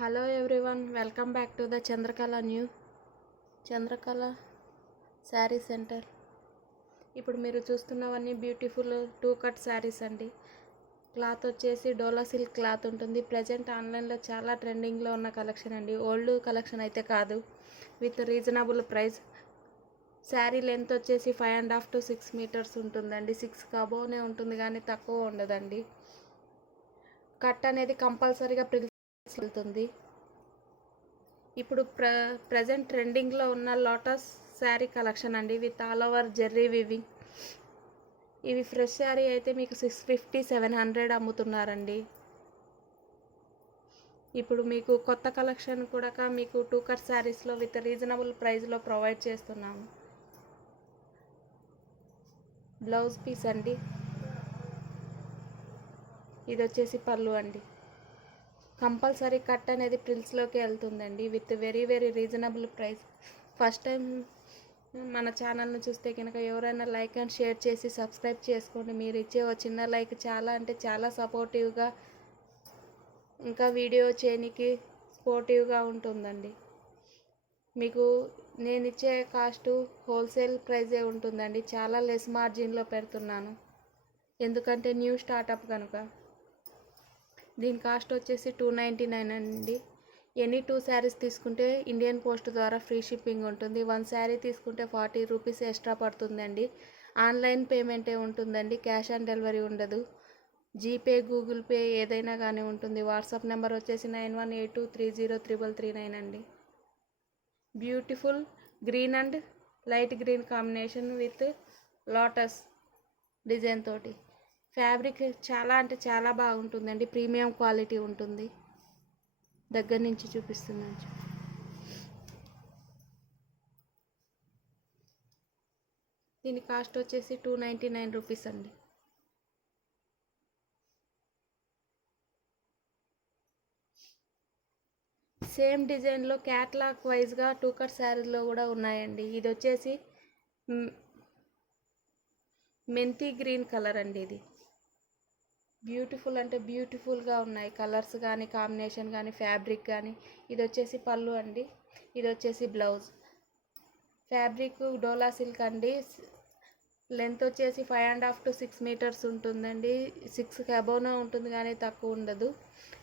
Hello everyone, welcome back to the Chandrakala sari centre. ఇప్పుడు మీరు చూస్తున్నవన్నీ beautiful two cut saris అండి. Cloth వచ్చేసి డోలా సిల్క్ క్లాత్ ఉంటుంది. ప్రజెంట్ ఆన్లైన్లో చాలా ట్రెండింగ్లో ఉన్న కలెక్షన్ అండి. ఓల్డ్ కలెక్షన్ అయితే కాదు, with reasonable price. Sari length వచ్చేసి 5.5 to 6 మీటర్స్ ఉంటుందండి. 6 అబోవ్నే ఉంటుంది కానీ తక్కువ ఉండదండి. కట్ అనేది కంపల్సరీగా వెళ్తుంది. ఇప్పుడు ప్రజెంట్ ట్రెండింగ్లో ఉన్న లోటస్ శారీ కలెక్షన్ అండి, with all over Jerry weaving. ఇవి ఫ్రెష్ శారీ అయితే మీకు 650-700 అమ్ముతున్నారండి. ఇప్పుడు మీకు కొత్త కలెక్షన్ కూడా మీకు టూ కట్ శారీస్లో విత్ రీజనబుల్ ప్రైస్లో ప్రొవైడ్ చేస్తున్నాము. బ్లౌజ్ పీస్ అండి, ఇది వచ్చేసి పళ్ళు అండి. కంపల్సరీ కట్ అనేది ప్రిల్స్లోకి వెళ్తుందండి, with very reasonable price. First time మన ఛానల్ని చూస్తే కనుక ఎవరైనా లైక్ అండ్ షేర్ చేసి సబ్స్క్రైబ్ చేసుకోండి. మీరు ఇచ్చే ఒక చిన్న లైక్ చాలా అంటే చాలా సపోర్టివ్గా, ఇంకా వీడియో చేయడానికి సపోర్టివ్గా ఉంటుందండి. మీకు నేను ఇచ్చే కాస్ట్ హోల్సేల్ ప్రైజే ఉంటుందండి, చాలా లెస్ మార్జిన్లో పెడుతున్నాను, ఎందుకంటే న్యూ స్టార్టప్ కనుక. దీని కాస్ట్ వచ్చేసి 299 అండి. ఎనీ 2 శారీస్ తీసుకుంటే ఇండియన్ పోస్ట్ ద్వారా ఫ్రీ షిప్పింగ్ ఉంటుంది. 1 శారీ తీసుకుంటే 40 రూపీస్ ఎక్స్ట్రా పడుతుందండి. ఆన్లైన్ పేమెంటే ఉంటుందండి, క్యాష్ ఆన్ డెలివరీ ఉండదు. జీపే, గూగుల్ పే ఏదైనా కానీ ఉంటుంది. వాట్సాప్ నెంబర్ వచ్చేసి 9182303339 అండి. Beautiful green and light green combination with lotus design తోటి. ఫ్యాబ్రిక్ చాలా అంటే చాలా బాగుంటుందండి, ప్రీమియం క్వాలిటీ ఉంటుంది. దగ్గర నుంచి చూపిస్తున్నాను. దీని కాస్ట్ వచ్చేసి 299 రూపీస్ అండి. సేమ్ డిజైన్లో క్యాట్లాగ్ వైజ్గా టూ కట్ శారీలో కూడా ఉన్నాయండి. ఇది వచ్చేసి మెంతి గ్రీన్ కలర్ అండి. ఇది బ్యూటిఫుల్ అంటే బ్యూటిఫుల్గా ఉన్నాయి కలర్స్ కానీ, కాంబినేషన్ కానీ, ఫ్యాబ్రిక్ కానీ. ఇది వచ్చేసి పళ్ళు అండి, ఇది వచ్చేసి బ్లౌజ్. ఫ్యాబ్రిక్ డోలా సిల్క్ అండి. లెంత్ వచ్చేసి 5.5 to 6 మీటర్స్ ఉంటుందండి. 6 అబోవ్నే ఉంటుంది కానీ తక్కువ ఉండదు.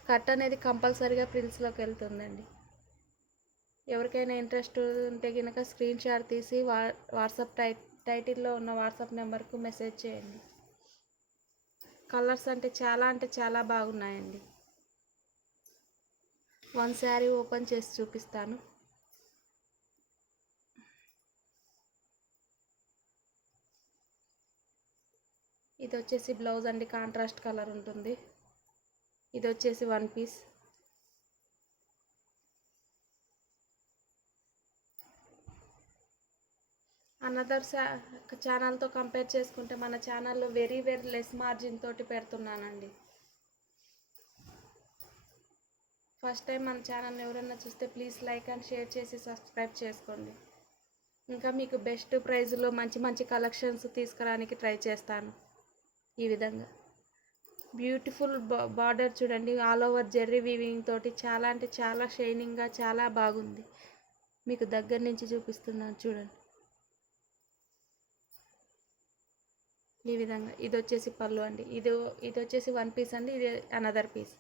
కట్ అనేది కంపల్సరీగా ప్రిల్స్లోకి వెళ్తుందండి. ఎవరికైనా ఇంట్రెస్ట్ ఉంటే కనుక స్క్రీన్ షాట్ తీసి వాట్సాప్ టైటిల్లో ఉన్న వాట్సాప్ నెంబర్కు మెసేజ్ చేయండి. కలర్స్ అంటే చాలా బాగున్నాయండి. 1 శారీ ఓపెన్ చేసి చూపిస్తాను. ఇది వచ్చేసి బ్లౌజ్ అండి, కాంట్రాస్ట్ కలర్ ఉంటుంది. ఇది వచ్చేసి 1 పీస్. అనదర్ ఛానల్తో కంపేర్ చేసుకుంటే మన ఛానల్లో వెరీ లెస్ మార్జిన్ తోటి పెడుతున్నానండి. ఫస్ట్ టైం మన ఛానల్ ఎవరైనా చూస్తే ప్లీజ్ లైక్ అండ్ షేర్ చేసి సబ్స్క్రైబ్ చేసుకోండి. ఇంకా మీకు బెస్ట్ ప్రైస్లో మంచి కలెక్షన్స్ తీసుకురానికి ట్రై చేస్తాను. ఈ విధంగా బ్యూటిఫుల్ బార్డర్ చూడండి, ఆల్ ఓవర్ జెర్రీ వీవింగ్ తోటి చాలా అంటే చాలా షైనింగ్గా చాలా బాగుంది. మీకు దగ్గర నుంచి చూపిస్తున్నాను చూడండి. ఈ విధంగా ఇది వచ్చేసి పళ్ళు అండి. ఇది వచ్చేసి 1 పీస్ అండి, ఇది అనదర్ పీస్.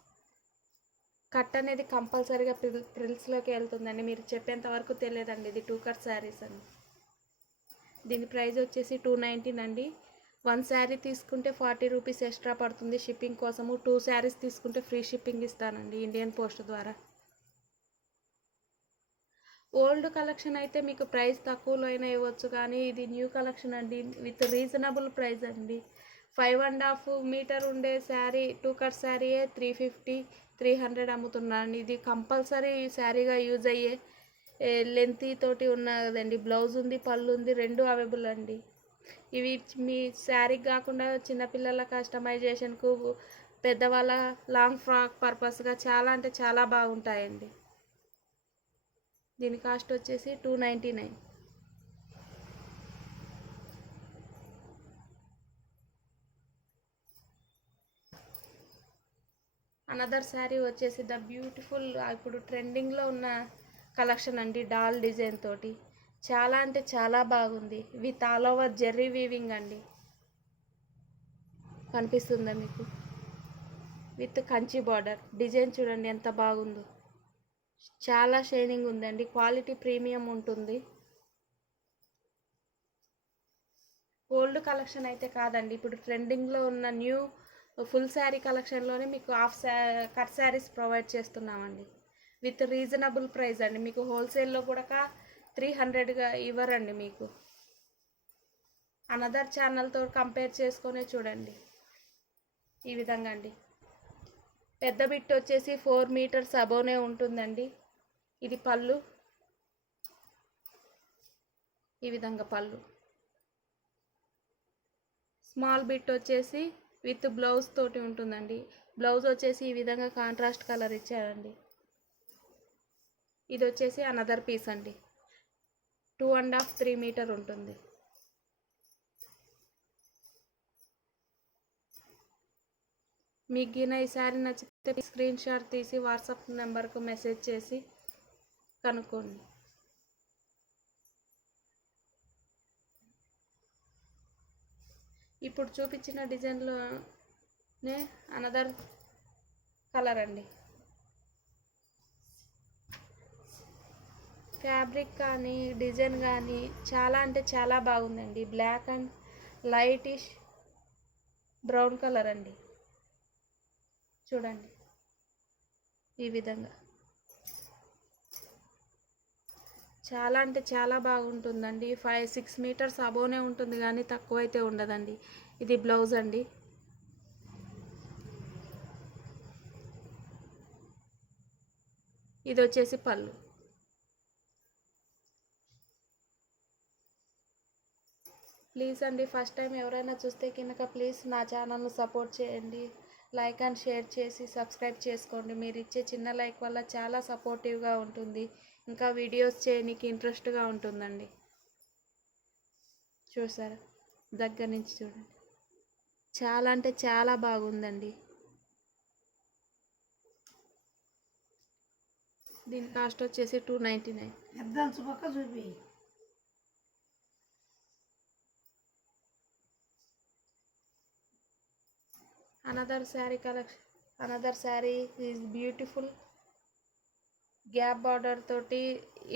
కట్ అనేది కంపల్సరీగా ప్రిల్స్లోకి వెళ్తుందండి. మీరు చెప్పేంత వరకు తెలియదండి ఇది టూ కట్ శారీస్ అని. దీని ప్రైస్ వచ్చేసి 219 అండి. 1 శారీ తీసుకుంటే 40 రూపీస్ ఎక్స్ట్రా పడుతుంది షిప్పింగ్ కోసము. 2 శారీస్ తీసుకుంటే ఫ్రీ షిప్పింగ్ ఇస్తానండి ఇండియన్ పోస్ట్ ద్వారా. ఓల్డ్ కలెక్షన్ అయితే మీకు ప్రైస్ తక్కువలో అయినా ఇవ్వచ్చు, కానీ ఇది న్యూ కలెక్షన్ అండి, విత్ రీజనబుల్ ప్రైస్ అండి. 5.5 మీటర్ ఉండే శారీ టూ కట్ శారీయే 350-300 అమ్ముతున్నాను. ఇది కంపల్సరీ శారీగా యూజ్ అయ్యే లెంతీ తోటి ఉన్నదండి. బ్లౌజ్ ఉంది, పళ్ళు ఉంది, రెండు అవైలబుల్ అండి. ఇవి మీ శారీకి కాకుండా చిన్నపిల్లల కస్టమైజేషన్కు, పెద్దవాళ్ళ లాంగ్ ఫ్రాక్ పర్పస్గా చాలా అంటే చాలా బాగుంటాయండి. దీని కాస్ట్ వచ్చేసి 299. అనదర్ శారీ వచ్చేసి ద బ్యూటిఫుల్ ఇప్పుడు ట్రెండింగ్లో ఉన్న కలెక్షన్ అండి, డాల్ డిజైన్ తోటి. చాలా అంటే చాలా బాగుంది, with all over zari weaving అండి. కనిపిస్తుందా మీకు? విత్ కంచి బార్డర్ డిజైన్ చూడండి ఎంత బాగుందో. చాలా షైనింగ్ ఉందండి, క్వాలిటీ ప్రీమియం ఉంటుంది. ఓల్డ్ కలెక్షన్ అయితే కాదండి, ఇప్పుడు ట్రెండింగ్లో ఉన్న న్యూ ఫుల్ శారీ కలెక్షన్లోనే మీకు కట్ శారీస్ ప్రొవైడ్ చేస్తున్నామండి విత్ రీజనబుల్ ప్రైస్ అండి. మీకు హోల్సేల్లో కూడా 300గా ఇవ్వరండి మీకు. అనదర్ ఛానల్తో కంపేర్ చేసుకొని చూడండి. ఈ విధంగా అండి, పెద్ద బిట్ వచ్చేసి 4 మీటర్స్ అబోనే ఉంటుందండి. ఇది పళ్ళు, ఈ విధంగా పళ్ళు. స్మాల్ బిట్ వచ్చేసి విత్ బ్లౌజ్ తోటి ఉంటుందండి. బ్లౌజ్ వచ్చేసి ఈ విధంగా కాంట్రాస్ట్ కలర్ ఇచ్చారండి. ఇది వచ్చేసి అనదర్ పీస్ అండి, 2.5 3 మీటర్ ఉంటుంది. మీకు గిన ఈ శారీ నచ్చితే స్క్రీన్ షాట్ తీసి వాట్సాప్ నెంబర్కు మెసేజ్ చేసి కనుక్కోండి. ఇప్పుడు చూపించిన డిజైన్లోనే అనదర్ కలర్ అండి. ఫ్యాబ్రిక్ కానీ డిజైన్ కానీ చాలా అంటే చాలా బాగుందండి. Black and lightish brown colour అండి. చూడండి ఈ విధంగా, చాలా అంటే చాలా బాగుంటుందండి. 5-6 మీటర్స్ అబోనే ఉంటుంది కానీ తక్కువ అయితే ఉండదండి. ఇది బ్లౌజ్ అండి. ఇది వచ్చేసి పళ్ళు. ప్లీజ్ అండి, ఫస్ట్ టైం ఎవరైనా చూస్తే కనుక ప్లీజ్ నా ఛానల్ను సపోర్ట్ చేయండి. లైక్ అండ్ షేర్ చేసి సబ్స్క్రైబ్ చేసుకోండి. మీరు ఇచ్చే చిన్న లైక్ వల్ల చాలా సపోర్టివ్గా ఉంటుంది, ఇంకా వీడియోస్ చేయడానికి ఇంట్రెస్ట్గా ఉంటుందండి. చూసారా, దగ్గర నుంచి చూడండి, చాలా అంటే చాలా బాగుందండి. దీని కాస్ట్ వచ్చేసి 299. Another sari is beautiful gap border తోటి.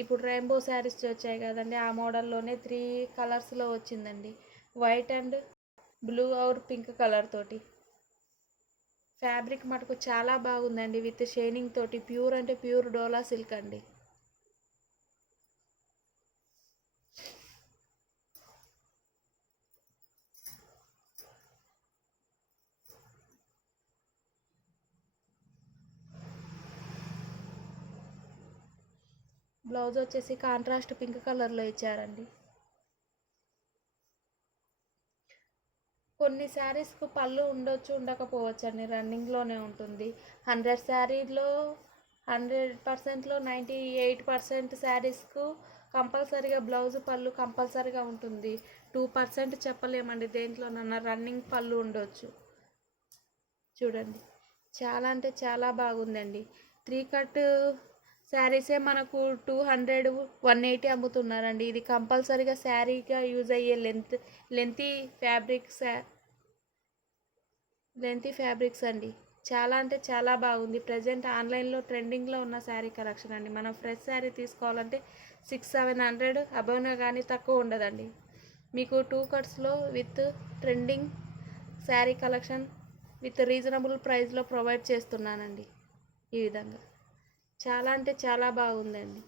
ఇప్పుడు రెయిన్బో శారీస్ వచ్చాయి కదండి, ఆ మోడల్లోనే 3 కలర్స్లో వచ్చిందండి. White and blue or pink colour తోటి. ఫ్యాబ్రిక్ మటుకు చాలా బాగుందండి, విత్ షైనింగ్ తోటి. ప్యూర్ అంటే ప్యూర్ డోలా సిల్క్ అండి. బ్లౌజ్ వచ్చేసి కాంట్రాస్ట్ పింక్ కలర్లో ఇచ్చారండి. కొన్ని శారీస్కు పళ్ళు ఉండొచ్చు, ఉండకపోవచ్చు అండి, రన్నింగ్లోనే ఉంటుంది. 100 శారీలో 100%లో 98% శారీస్కు కంపల్సరీగా బ్లౌజ్ పళ్ళు కంపల్సరీగా ఉంటుంది. 2% చెప్పలేమండి, దేంట్లోనన్నా రన్నింగ్ పళ్ళు ఉండొచ్చు. చూడండి, చాలా అంటే చాలా బాగుందండి. 3 కట్ శారీసే మనకు 200 180 అమ్ముతున్నారండి. ఇది కంపల్సరీగా శారీగా యూజ్ అయ్యే లెంతీ ఫ్యాబ్రిక్స్ అండి. చాలా అంటే చాలా బాగుంది. ప్రజెంట్ ఆన్లైన్లో ట్రెండింగ్లో ఉన్న శారీ కలెక్షన్ అండి. మనం ఫ్రెష్ శారీ తీసుకోవాలంటే 600-700 అబౌనే కానీ తక్కువ ఉండదండి. మీకు 2 కట్స్లో with trending sari collection with reasonable ప్రైస్లో ప్రొవైడ్ చేస్తున్నానండి. ఈ విధంగా చాలా అంటే చాలా బాగుందండి.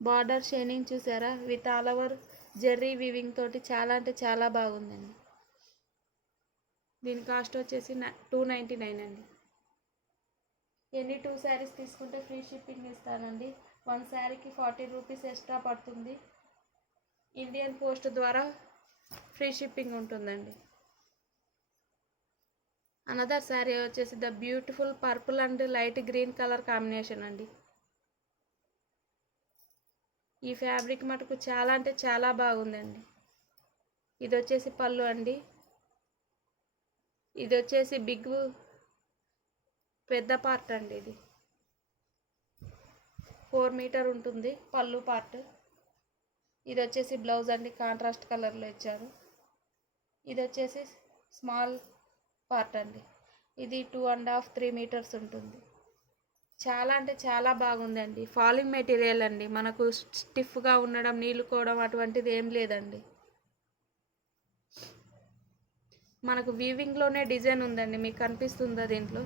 బార్డర్ షైనింగ్ చూసారా, with all over zari weaving తోటి చాలా అంటే చాలా బాగుందండి. దీని కాస్ట్ వచ్చేసి 299 అండి. ఎనీ 2 శారీస్ తీసుకుంటే ఫ్రీ షిప్పింగ్ ఇస్తానండి. 1 శారీకి 40 రూపీస్ ఎక్స్ట్రా పడుతుంది. ఇండియన్ పోస్ట్ ద్వారా ఫ్రీ షిప్పింగ్ ఉంటుందండి. అనదర్ శారీ వచ్చేసి the beautiful purple and light green colour combination అండి. ఈ ఫ్యాబ్రిక్ మటుకు చాలా అంటే చాలా బాగుందండి. ఇది వచ్చేసి పళ్ళు అండి. ఇది వచ్చేసి పెద్ద పార్ట్ అండి ఇది. 4 మీటర్ ఉంటుంది పళ్ళు పార్ట్. ఇది వచ్చేసి బ్లౌజ్ అండి, కాంట్రాస్ట్ కలర్లో ఇచ్చారు. ఇది వచ్చేసి స్మాల్ పార్ట్ అండి. ఇది 2.5 3 మీటర్స్ ఉంటుంది. చాలా అంటే చాలా బాగుందండి. ఫాలింగ్ మెటీరియల్ అండి, మనకు స్టిఫ్గా ఉండడం, నీళ్ళుకోవడం అటువంటిది ఏం లేదండి. మనకు వీవింగ్లోనే డిజైన్ ఉందండి, మీకు కనిపిస్తుందా దీంట్లో?